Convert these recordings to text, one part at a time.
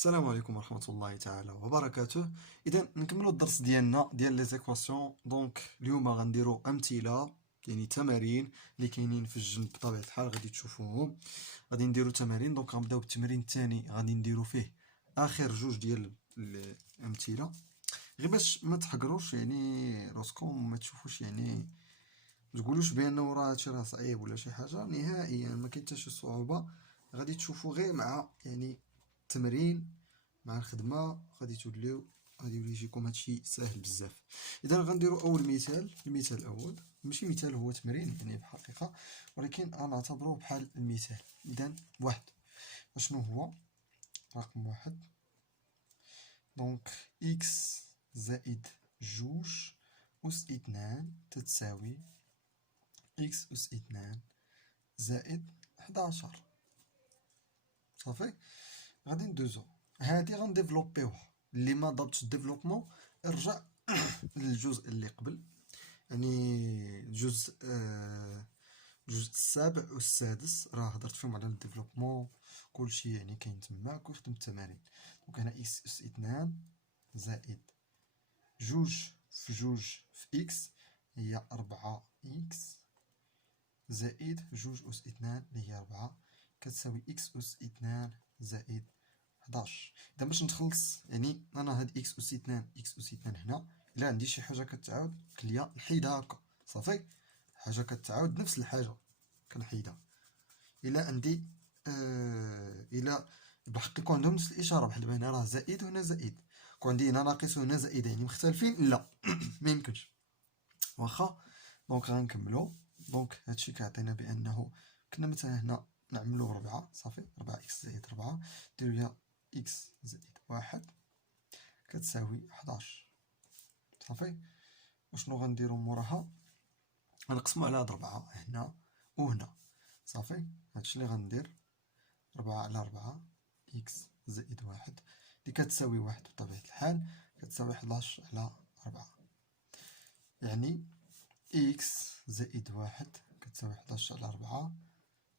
السلام عليكم ورحمة الله تعالى وبركاته. إذا نكملوا الدرس ديالنا ديال لي زيكواسيون. دونك اليوم غنديروا أمثلة، يعني تمارين اللي كاينين في الجنب بطبيعة الحال غادي تشوفوهم. غادي نديروا تمارين. دونك غنبداو بالتمرين الثاني، غادي نديروا فيه آخر جوج ديال الأمثلة، غير باش ما تحقروش يعني راسكم، ما تشوفوش يعني ما تقولوش بانه راه هادشي راه صعيب ولا شي حاجه نهائيا، ما كاين حتى شي صعوبه. غادي تشوفوا غير مع يعني التمرين مع الخدمه غادي يولي يجيكم هادشي ساهل بزاف. اذا غنديروا اول مثال. المثال الاول ماشي مثال، هو تمرين يعني في الحقيقه، ولكن غنعتبروه بحال المثال. اذا واحد، اشنو هو رقم واحد؟ دونك اكس زائد جوج أس اثنان تتساوي إكس أس اثنان زائد 11. صافي، غادي ندوزو هادي غنديفلوبيوها. اللي ما ضبطش الديفلوبمون ارجع للجزء اللي قبل، يعني الجزء السابع والسادس راه هضرت فيهم على الديفلوبمون، كلشي يعني كاين تماك، وخدمت التمارين. دونك هنا إكس أس اثنان زائد جوج في جوج في إكس هي 4 إكس زائد جوج أس اثنان اللي هي 4 كتساوي إكس أس اثنان زائد 11. إذا باش نتخلص يعني أنا هاد إكس أس اثنان إكس أس اثنان هنا، إلا عندي شي حاجة كتعاود كليا نحيدها هاكا صافي. حاجة كتعاود نفس الحاجة كنحيدها. إلا عندي إلا بحق يكون عندهم نفس الإشارة، بحال دابا هنا راه زائد وهنا زائد، يكون عندي هنا ناقص وهنا زائد يعني مختلفين، لا ميمكنش واخا. دونك غنكملو. دونك هادشي كيعطينا بأنه كنا مثلا هنا نعملو ربعة، صافي، 4 إكس زائد 4 نديرو هي إكس زائد واحد كتساوي 11. صافي، وشنو غنديرو موراها؟ غنقسمو على هاد 4 هنا وهنا. صافي، هادشي اللي غندير، 4 على 4 إكس زائد واحد اللي كتساوي واحد بطبيعة الحال كتساوي 11 على 4، يعني إكس زائد واحد كتساوي 11 على 4.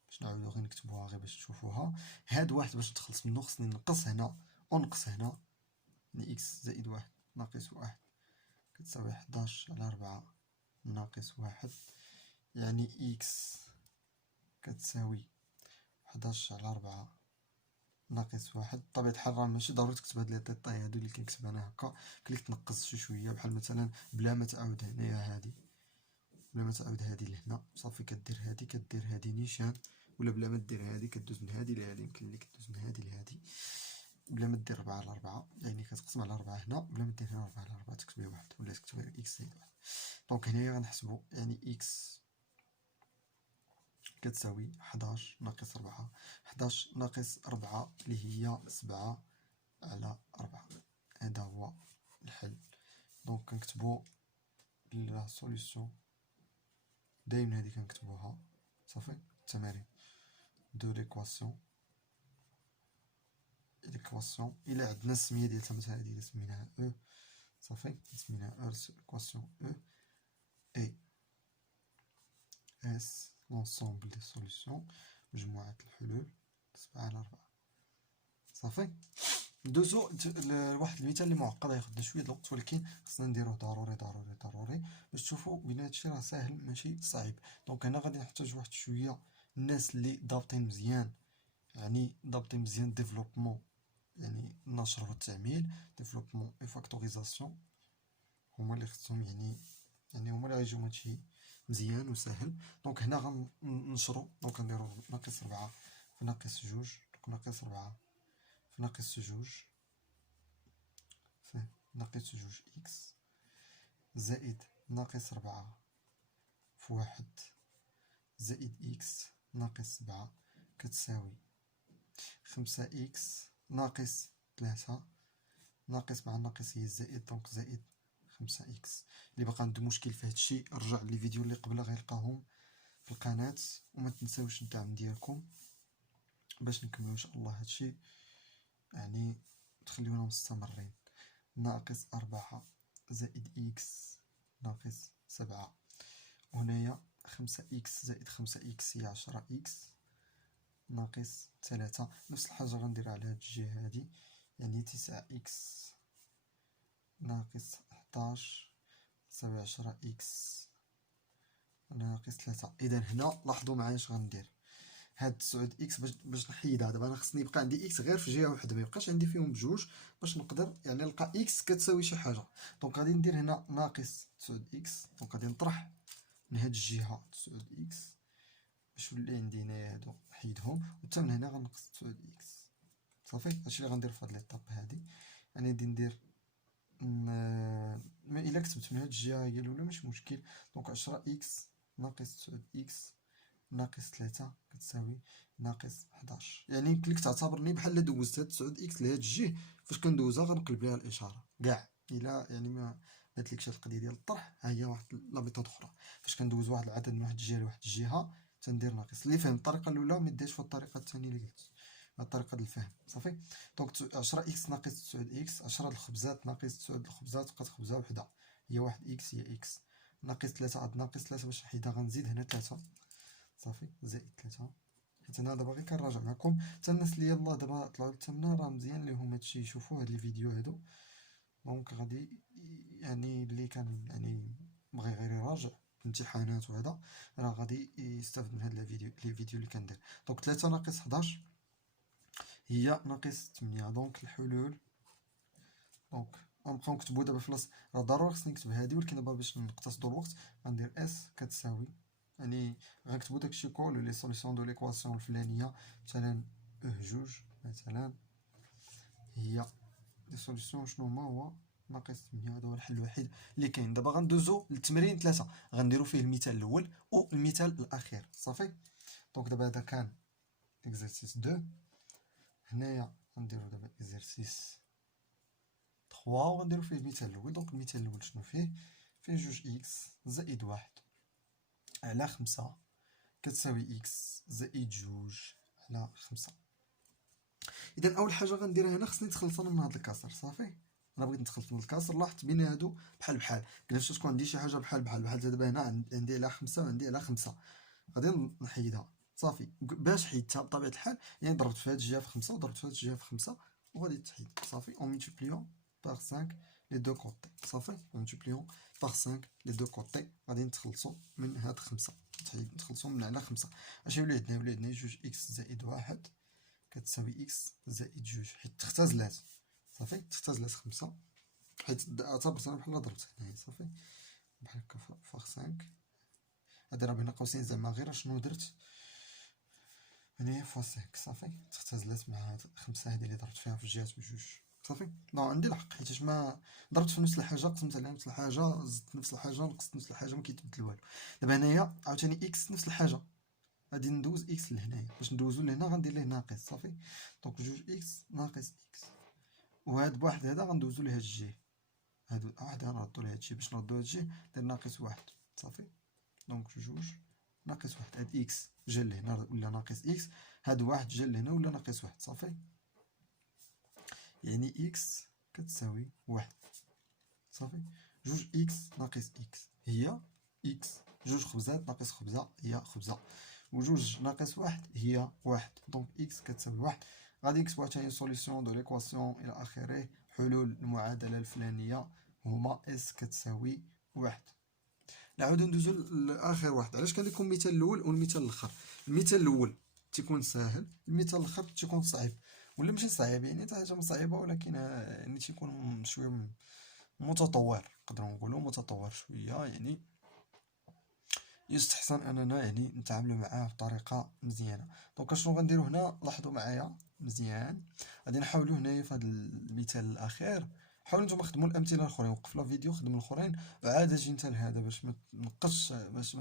باش نعاودو غير نكتبوها غير باش تشوفوها. هاد واحد باش نتخلص منو خصني نقص هنا ونقص هنا، يعني إكس زائد واحد ناقص واحد كتساوي 11 على 4 ناقص واحد، يعني إكس كتساوي 11 على 4 ناقص واحد. بطبيعة الحال راه ماشي ضروري تكتب هاد لي ديطاي هادو اللي كنكتب انا هكا، كليك تنقص شي شوية، بحال مثلا بلا ما تعاود هنايا هادي، بلا ما تعاود هادي لهنا، صافي كدير هادي كدير هادي نيشان، ولا بلا ما دير هادي كدوز من هادي لهادي، يمكن ليك دوز من هادي لهادي، بلا ما دير 4 على 4 يعني كتقسم على 4 هنا، بلا ما دير هنا 4 على 4 تكتب واحد، ولا تكتب إكس زائد واحد. دونك هنايا غنحسبو يعني إكس كتساوي 11 ناقص 4، 11 ناقص 4 اللي هي 7 على 4. هذا هو الحل. دونك كنكتبو لا سوليسيون دايما هادي كنكتبوها صافي. التمارين دو ليكواسيون الى عندنا السميه ديالها مثلا هادي سميناها او، صافي سميناها او ليكواسيون او اي اس لونسومبل دي سوليسيون، مجموعة الحلول 7 على 4. صافي، ندوزو لواحد المثال اللي معقد ياخدنا شويه الوقت، ولكن خصنا نديروه ضروري ضروري ضروري باش تشوفوا بان هادشي راه ساهل ماشي صعيب. دونك هنا غادي نحتاج واحد شويه الناس اللي ضابطين مزيان، يعني ضابطين مزيان ديفلوبمون، يعني النشر والتعميل، ديفلوبمون اي فاكتوريزاسيون، هما اللي خصهم يعني هما اللي غيجيو هادشي مزيان وسهل. دونك هنا غننشرو، دونك غنديرو ناقص 4 في ناقص جوج، دونك ناقص 4 في ناقص جوج في ناقص جوج إكس زائد ناقص 4 في واحد زائد إكس ناقص 7 كتساوي 5 إكس ناقص 3 ناقص مع الناقص هي الزائد، دونك زائد 5 إكس. اللي بقى عنده مشكل في هادشي رجع لي فيديو اللي قبل غيلقاهم في القناة، وما تنساوش الدعم ديالكم باش نكملو ان شاء الله هادشي، يعني تخليونا مستمرين. ناقص 4 زائد إكس ناقص 7، وهنايا 5 إكس زائد 5 إكس هي 10 إكس ناقص 3. نفس الحاجة غندير على هاد الجهة هادي، يعني 9 إكس ناقص 11 تساوي 10 إكس ناقص 3. إذا هنا لاحظوا معايا اش غندير. هاد 9 إكس باش نحيدها دابا، أنا خصني يبقى عندي إكس غير في جهة وحدة، ميبقاش عندي فيهم بجوج، باش نقدر يعني نلقى إكس كتساوي شي حاجة. دونك غادي ندير هنا ناقص 9 إكس، دونك غادي نطرح من هاد الجهة 9 إكس باش يولي عندي هنايا هادو نحيدهم، وحتى من هنا غنقص 9 إكس. صافي هادشي اللي غندير في هاد ليطاب هادي. يعني غادي ندير ما إلا كتبت من هاد الجهة هي الأولى ماشي مشكل. دونك 10 إكس ناقص 9 إكس ناقص 3 كتساوي ناقص 11. يعني يمكن لك تعتبرني بحال دوزت هاد 9 إكس لهاد الجهة، فاش كندوزها غنقلب ليها الإشارة كاع. إلا يعني ما باتلكش هاد القضية ديال الطرح، ها هي واحد لا ميثود أخرى. فاش كندوز واحد العدد من واحد الجهة لواحد الجهة تندير ناقص. اللي فهم الطريقة الأولى ميديرش في الطريقة الثانية اللي قلت، الطريقة ديال الفهم. صافي. دونك 10 إكس ناقص 9 إكس، 10 د الخبزات ناقص 9 د الخبزات، بقات خبزة وحدة هي واحد إكس، هي إكس ناقص 3. عاد ناقص 3 باش نحيدها غنزيد هنا 3 صافي زائد 3. حيت انا دابا غير كنراجع معكم حتى الناس اللي يلاه دابا طلعوا للتمنى، راه مزيان ليهم هادشي يشوفوا هاد لي فيديو هادو. دونك غادي يعني اللي كان يعني بغى غير يراجع الامتحانات وهذا راه غادي يستافد من هاد لي فيديو اللي كندير. دونك 3 ناقص 11 هي ناقص 8. دونك الحلول، دونك غنبقاو نكتبو دابا في راه ضروري خصني نكتب هادي، ولكن دابا باش نقتصدو الوقت غندير اس كتساوي، يعني غنكتبو داكشي كله لي سوليسيون دو ليكواسيون الفلانيه. مثلا جوج مثلا هي لي سوليسيون شنو هو ناقص 8. هذا هو الحل الوحيد اللي كاين. دابا غندوزو للتمرين 3 غنديرو فيه المثال الاول والمثال الاخير. صافي. دونك دابا هذا كان اكزرسيس 2. هنايا غنديرو دابا اكزرسيس 3 وغنديرو فيه المثال الاول. دونك المثال الاول شنو فيه؟ فيه جوج إكس زائد واحد على 5 كتساوي إكس زائد جوج على 5. إذا أول حاجة غنديرها هنا خصني نتخلص أنا من هاد الكسر. صافي. أنا بغيت نتخلص من الكسر. لاحظت بين هادو بحال بحال، كيفاش فاش تكون عندي شي حاجة بحال بحال دابا هنا عندي على 5 وعندي على 5 غادي نحيدها. صافي. باش حيدتها بطبيعة الحال يعني ضربت في هاد الجهة في 5 وضربت في هاد الجهة في 5 وغادي تحيد. صافي. أون ملتيبليون باغ 5 لي دو كوتي. صافي. أون ملتيبليون باغ 5 لي دو كوتي غادي نتخلصو من هاد 5. نتخلصو من على 5. اش يولي عندنا؟ يولي عندنا جوج إكس زائد واحد كتساوي إكس زائد جوج، حيت تختزلات. صافي. تختزلات 5 حيت اعتبرت أنا بحال ضربت هنايا. صافي. بحال هكا فاغ 5. هادي راه بين قوسين زعما غير شنو درت هنايا فوا 5. صافي. تختزلات مع هاد 5 هادي اللي ضربت فيها في الجهات بجوج. صافي. نو عندي الحق حيتاش ما ضربت في نفس الحاجة، قسمت عليها نفس الحاجة، زدت نفس الحاجة، نقصت نفس الحاجة، ما كيتبدل والو. دابا هنايا عاوتاني إكس نفس الحاجة، غادي ندوز إكس لهنايا. باش ندوزو لهنا غندير ليه ناقص. صافي. دونك جوج إكس ناقص إكس، وهاد بواحد هذا غندوزو لهاد الجهة، هادو واحد غنردو لهاد الشي. باش نردو هاد الشي دير ناقص واحد. صافي. دونك جوج ناقص واحد، هاد إكس جا لهنا ولا ناقص إكس، هاد واحد جا لهنا ولا ناقص واحد. صافي. يعني إكس كتساوي واحد. صافي. جوج إكس ناقص إكس هي إكس، جوج خبزات ناقص خبزة هي خبزة، وجوج ناقص واحد هي واحد. دونك إكس كتساوي واحد. غادي نكتبو عاوتاني سوليسيون دو ليكواسيون إلى آخره. حلول المعادلة الفلانية هما إس كتساوي واحد. نعاودو ندوزو لآخر واحد. علاش كان لكم المثال الأول والمثال الآخر؟ المثال الأول تيكون ساهل، المثال الآخر تيكون صعيب، ولا ماشي صعيب يعني حتى حاجة صعيبة، ولكن يعني تيكون شوية متطور، نقدروا نقولوا متطور شوية. يعني يستحسن اننا يعني نتعاملوا معاه بطريقه مزيانه. دونك شنو غنديروا هنا؟ لاحظوا معايا مزيان. غادي نحاولوا هنايا في هذا المثال الاخير حاولوا نتوما خدموا الامثله الاخرين، وقف لا فيديو خدموا الاخرين وعاد اجي نتا لهذا باش ما تنقصش، باش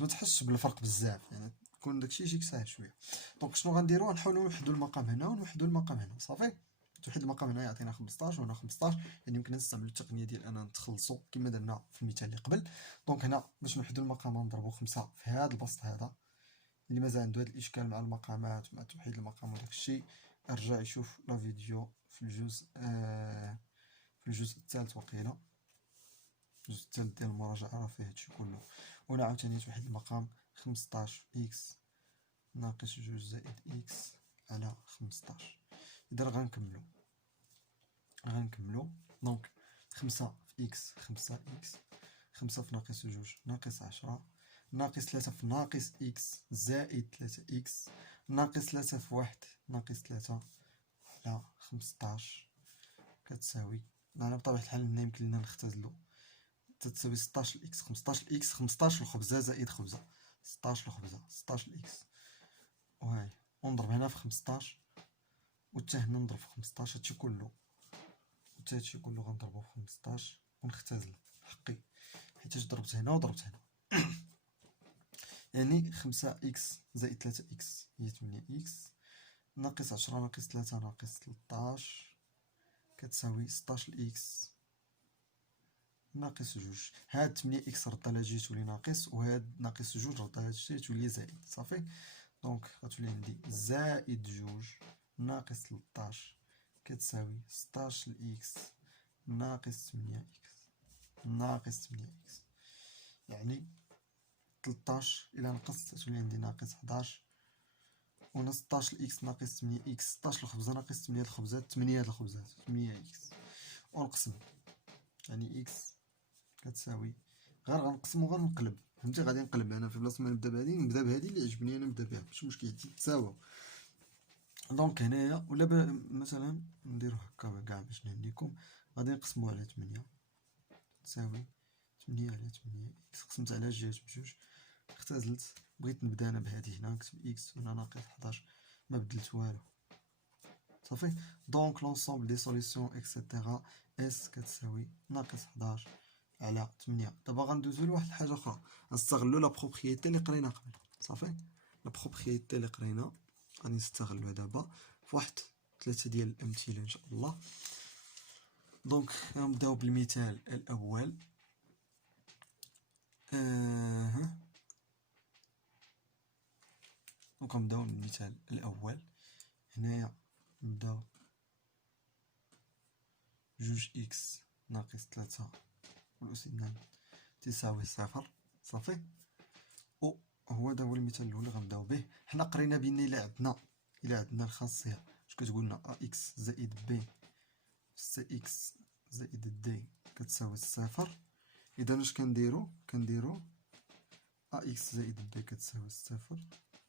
ما تحسش بالفرق بزاف، يعني يكون داكشي يجيك ساهل شويه. دونك شنو غنديروا؟ نحاولوا نوحدوا المقام هنا ونوحدوا المقام هنا. صافي. توحيد المقام هنا يعطينا 15 وهنا 15، يعني يمكن نستعملوا التقنيه ديال اننا نتخلصوا كما درنا في المثال اللي قبل. دونك هنا باش نوحدوا المقام غنضربوا 5 في هذا البسط هذا. اللي مازال عنده هذا الاشكال مع المقامات مع توحيد المقام وداك الشيء ارجع يشوف لا فيديو في الجزء في الجزء الثالث وقيله، الجزء الثالث ديال المراجعه راه فيه هادشي كله. وهنا عاوتاني توحيد المقام 15 إكس ناقص جوج زائد إكس على 15. إذا غنكملو غنكملو. دونك 5 في إكس 5 إكس، 5 في ناقص جوج ناقص 10، ناقص 3 في ناقص إكس زائد 3 إكس، ناقص 3 في 1 ناقص 3 على 15 كتساوي، أنا بطبيعة الحال هنا يمكن لنا نختزلو، تتساوي 16 إكس. 15 إكس 15 الخبزة زائد خبزة، 16 الخبزة 16 إكس، وهاي ونضرب هنا في 15 وتا هنا نضرب في 15، هادشي كلو وتا هادشي كلو غنضربو في 15 ونختزل حقي حيتاش ضربت هنا وضربت هنا. يعني 5 إكس زائد 3 إكس هي 8 إكس، ناقص 10 ناقص 3 ناقص 13 كتساوي 16 إكس ناقص جوج. هاد 8 إكس رد على جي تولي ناقص، وهاد ناقص جوج رد على جي تولي زائد. صافي، دونك غتولي عندي زائد جوج ناقص 13 كتساوي 16 إكس ناقص 8 إكس ناقص 8 إكس. يعني 13 إلا نقصت تولي عندي ناقص 11، وهنا 16 إكس ناقص 8 إكس، 16 الخبزة ناقص 8 الخبزات، 8 هاد الخبزات 8 إكس، ونقسم يعني إكس كتساوي، غير غنقسم وغنقلب، فهمتي؟ غادي نقلب انا في بلاصه ما نبدا بهادي نبدا بهادي اللي عجبني انا نبدا بها، ماشي مشكل تتساوى. دونك هنايا ولا مثلا نديرو هكا كاع باش نهنيكم، غادي نقسمو على 8 تساوي 8 على 8 إكس، قسمت على جهات بجوج، اختزلت، بغيت نبدا انا بهادي هنا نكتب إكس هنا ناقص 11، ما بدلت والو. صافي، دونك لونسومبل دي سوليسيون اكسيتيرا اس كتساوي ناقص 11 على 8. دابا غندوزو لواحد الحاجه اخرى، غنستغلو لا بروبريتي اللي قرينا قبل. صافي، لا بروبريتي اللي قرينا غادي نستغلوها دابا في واحد 3 ديال الامثله ان شاء الله. دونك غنبداو بالمثال الاول. دونك غنبداو بالمثال الاول. هنايا نبداو جوج إكس ناقص 3 والأس 2 تساوي صفر. صافي، و هو دا هو المثال الاول اللي غنبداو به. حنا قرينا بان الا عندنا الخاصيه اش كتقولنا ا اكس زائد بي سي اكس زائد دي كتساوي صفر. اذا اش كنديرو ا اكس زائد بي كتساوي صفر،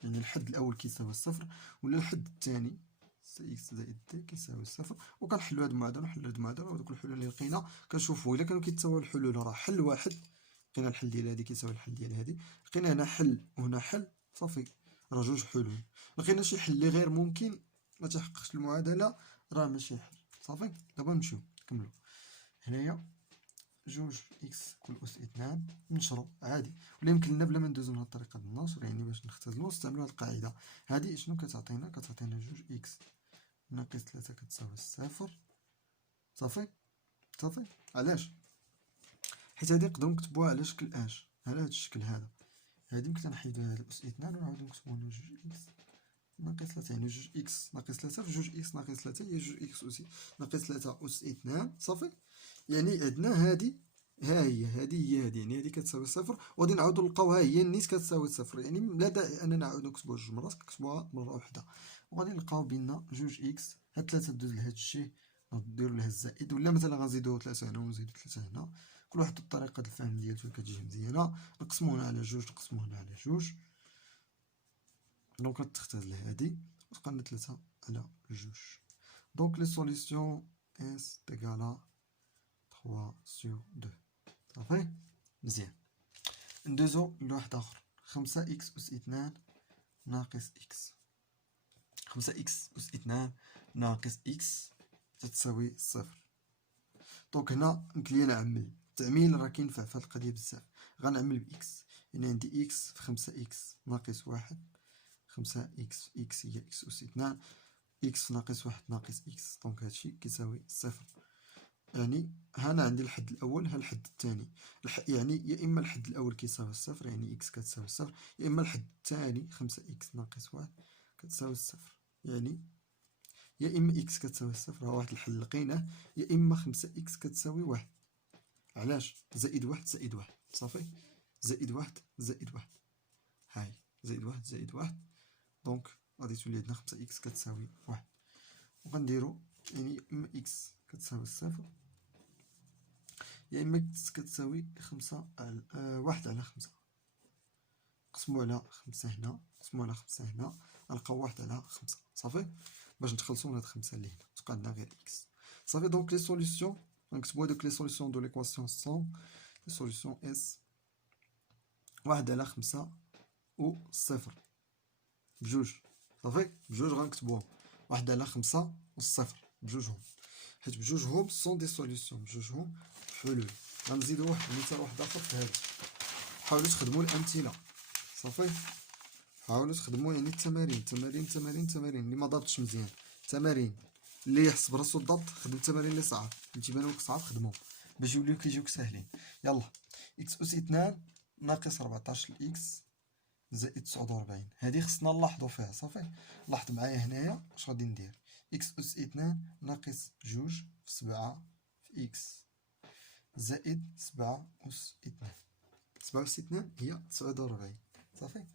يعني الحد الاول كيساوي صفر، ولا الحد الثاني سي اكس زائد دي كيساوي صفر. وكنحلو هاد المعادله ونحلو هاد المعادله، ودوك الحلول اللي لقينا كنشوفو الا كانوا كيتساويو الحلول راه حل واحد، لقينا الحل ديال هادي كيساوي الحل ديال هادي، لقينا هنا حل وهنا حل، صافي راه جوج حلول. لقينا شي حل اللي غير ممكن ما تحققش المعادله، راه ماشي حل. صافي، دابا نمشيو نكملو. هنايا جوج إكس كل أس 2 نشرو عادي، ولا يمكن لنا بلا ما ندوزو من هاد الطريقة د النشر، يعني باش نختزلو نستعملو هاد القاعدة هادي. شنو كتعطينا جوج إكس ناقص 3 كتساوي صفر. صافي، علاش؟ حيت هادي نقدرو نكتبوها على شكل اش، على هاد الشكل هذا. هادي يمكن نحيدو هاد الأس 2 ونعاودو نكتبو هنا جوج إكس ناقص 3، يعني جوج إكس ناقص 3 في جوج إكس ناقص 3 هي جوج إكس ناقص 3 أس 2. صافي، يعني عندنا هادي هي هادي يعني هادي كتساوي صفر، وغادي نعاودو نلقاو ها هي النيت كتساوي صفر، يعني لا داعي اننا نعاودو نكتبوها جوج مرات، كنكتبوها مره وحده. وغادي نلقاو بان جوج إكس هاد 3 دوز لهاد الشي نديرو لها الزائد، ولا مثلا غنزيدو 3 هنا ونزيدو 3 هنا، كل واحد بالطريقه د الفهم ديالته كتجي مزيانه. نقسمو هنا على جوج، نقسمو هنا على جوج، دونك غتختزل هادي وتبقى لنا 3 على جوج. دونك لي سوليسيون اس تيغالا 3 sur 2. صافي، مزيان. ندوزو لواحد اخر. 5 إكس أس 2 ناقص إكس، 5 إكس أس 2 ناقص إكس تتساوي صفر. دونك هنا يمكن لي نعمل التعميل، راه كينفع في هاد القضية بزاف. غنعمل بإكس، يعني عندي إكس في 5 إكس ناقص واحد، 5 إكس إكس هي إكس أس 2، إكس ناقص واحد ناقص إكس، دونك هادشي كيساوي صفر. يعني هنا عندي الحد الاول، ها الحد الثاني، يعني يا اما الحد الاول كيساوي الصفر يعني اكس كتساوي الصفر، يا اما الحد الثاني 5 اكس ناقص واحد كتساوي الصفر، يعني يا اما اكس كتساوي الصفر، ها واحد الحل لقيناه، يا اما 5 اكس كتساوي واحد. علاش؟ زائد واحد زائد واحد. صافي، زائد واحد زائد واحد، هاي زائد واحد زائد واحد، دونك غادي تولي عندنا 5 اكس كتساوي واحد. وغنديرو يعني اما اكس كتساوي صفر، يا إما كتساوي خمسة على واحد على خمسة. نقسمو على خمسة هنا، نقسمو على خمسة هنا، غنلقاو واحد على خمسة. صافي، باش نتخلصو من هاد خمسة اللي هنا تبقى عندنا غير إكس. صافي، دونك لي سوليسيون غنكتبو هادوك لي سوليسيون دو ليكواسيون سون لي سوليسيون إس واحد على خمسة و صفر بجوج. صافي، بجوج غنكتبوهم، واحد على خمسة و صفر بجوجهم، حيت بجوجهم سون دي سوليسيون، بجوجهم حلول. غنزيدو واحد المثال واحد آخر في هذا. حاولوا تخدموا الأمثلة. صافي، حاولوا تخدموا يعني التمارين تمارين تمارين تمارين اللي ما ضبطش مزيان. تمارين اللي يحس براسو الضبط خدم التمارين اللي صعاب، اللي تيبانو لك صعاب خدمهم باش يوليو كيجيوك ساهلين. يلا، إكس أس 2 ناقص 14 الإكس زائد 49. هادي خصنا نلاحظو فيها. صافي، لاحظ معايا هنايا اش غادي ندير. إكس أس 2 ناقص جوج في 7 في إكس زائد 7 أس 2. 7 أس 2 هي 49. صافي،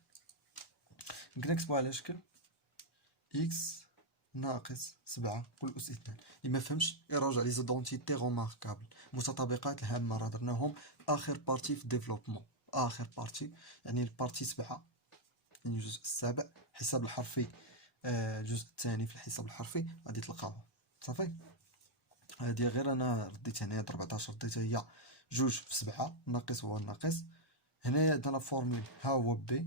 يمكن نكتبو على شكل إكس ناقص 7 كل أس 2. اللي ما فهمش يراجع لي زيدونتيتي غوماركابل، المتطابقات الهامة، راه درناهم آخر بارتي في الديفلوبمون. آخر بارتي يعني البارتي 7، يعني الجزء السابع الحساب الحرفي، الجزء الثاني في الحساب الحرفي غادي تلقاوه. صافي، هادي غير انا رديت هنايا 14 رديتها هي جوج في 7 ناقص هو الناقص. هنايا عندنا فورمول ها هو بي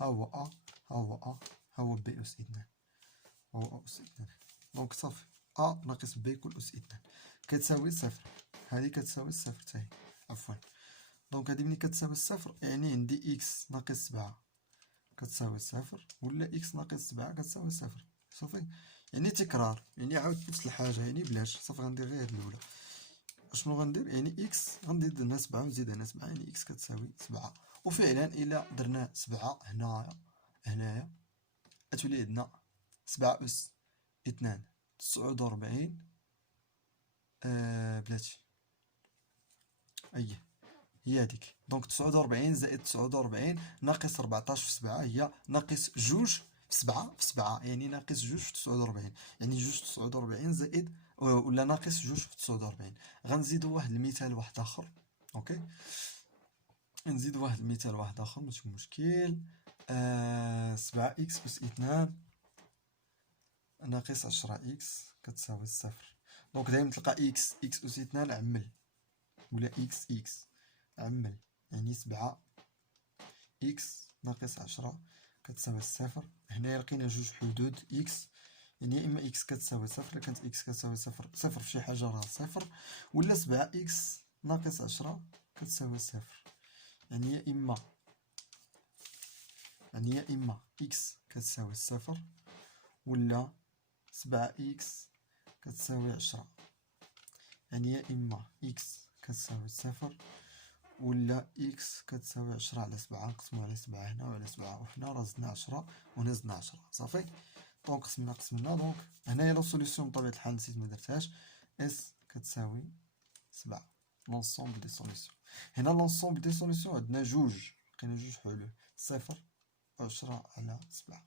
ها هو ا ها هو ا ها هو بي أس 2 ها هو أس 2. دونك صافي، ا ناقص بي كل أس 2 كتساوي صفر. هادي كتساوي الصفر تاهي، عفوا. دونك هادي ملي كتساوي الصفر يعني عندي إكس ناقص 7 كتساوي صفر، ولا إكس ناقص 7 كتساوي صفر. صافي، يعني تكرار، يعني عاود نفس الحاجة، يعني بلاش. صافي، غندير غير هاد الأولى. شنو غندير؟ يعني إكس غنزيد هنا 7 ونزيد هنا 7، يعني إكس كتساوي 7. وفعلا إلا درنا 7 هنايا غتولي عندنا 7 أس 2 49. بلاتي أيه هي هاديك. دونك 49 زائد 49 ناقص 14 في 7 هي ناقص جوج في 7 في 7، يعني ناقص جوج في 49، يعني جوج في 49 زائد ولا ناقص جوج في 49. غنزيدو واحد المثال واحد آخر. أوكي، نزيدو واحد المثال واحد آخر ماشي مشكل. 7 إكس أس 2 ناقص 10 إكس كتساوي صفر. دونك دايما تلقى إكس أس 2 عمل، ولا إكس عمل، يعني 7 إكس ناقص 10 كتساوي صفر. هنايا لقينا جوج حدود إكس، يعني يا إما إكس كتساوي صفر، إلا كانت إكس كتساوي صفر، صفر في شي حاجة راه صفر، ولا 7 إكس ناقص 10 كتساوي صفر. يعني يا إما إكس كتساوي صفر، ولا 7 إكس كتساوي 10. يعني يا إما إكس كتساوي صفر، ولا إكس كتساوي 10 على 7. نقسمو على 7 هنا وعلى 7 وحنا، راه زدنا 10 وهنا زدنا 10. صافي، دونك قسمنا. دونك هنايا لا سوليسيون بطبيعة الحال نسيت مدرتهاش، إس كتساوي 7 لونسومبل دي سوليسيون. هنا لونسومبل دي سوليسيون عندنا جوج، لقينا جوج حلول، صفر و10 على 7.